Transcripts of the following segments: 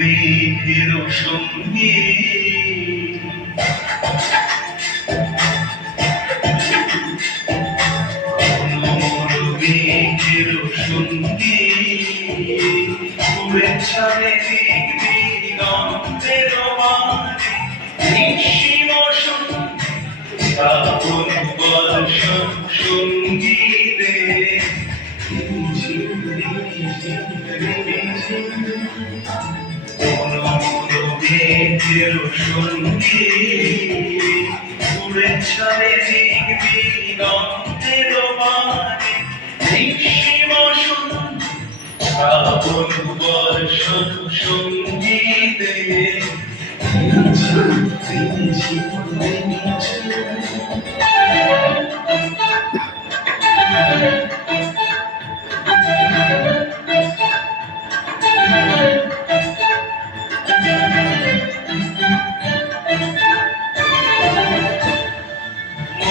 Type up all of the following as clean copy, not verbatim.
মেঘের সঙ্গী মেঘের সঙ্গী শুভেচ্ছারে দিগন্তের বাণী নিঃসীম শ্রাবণ বর্ষণ সঙ্গীতে মেঘের সঙ্গী শুভেচ্ছারে দিগন্তের বাণী নিঃসীম শ্রাবণ বর্ষণ সঙ্গীতে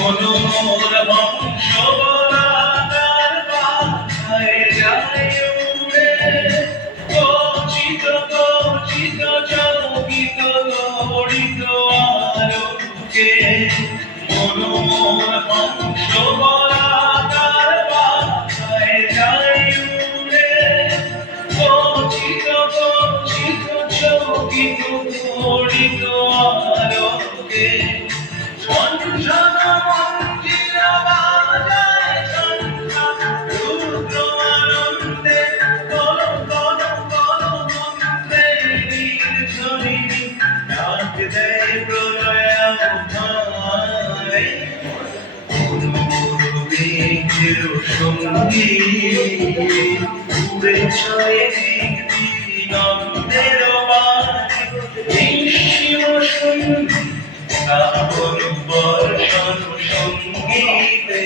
মনোর বংশবলাকার বাধায় যায় উড়ে গচিত গচিত চকিত গড়িত আলোকে মনোর বংশবলাকার বাধায় যায় উড়ে গচিত গচিত চকিত গড়িত আলোকে সঙ্গী শুভেচ্ছায় দিগন্তের বাণী নিঃসীম সঙ্গী শ্রাবণ বর্ষণ সঙ্গীতে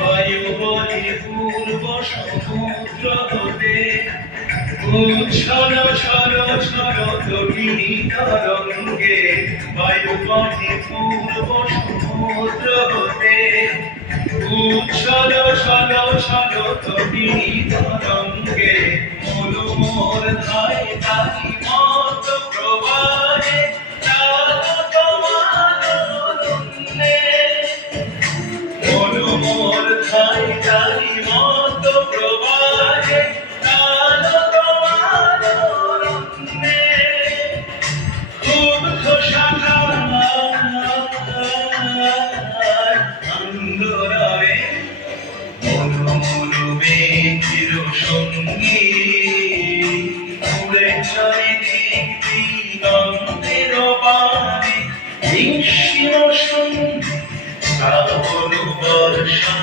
বায়ু বলে পূর্ব সমুদ্র হতে উচ্ছল ছল ছল তটিনী তরঙ্গে বায়ু বলে পূর্ব সমুদ্র হতে উচ্ছল ছল ছল তটিনী তরঙ্গে মোর ধায় তারি মত প্রবাহে চালক মানন্দে মোর ধায় তারি মত প্রবাহে চালক মানন্দে ক্ষুব্ধ শাখা আন্দোলনে মনোর মেঘের সঙ্গী শুভেচ্ছায় দিগন্তের বাণী নিঃসীম শ্রাবণ বর্ষণ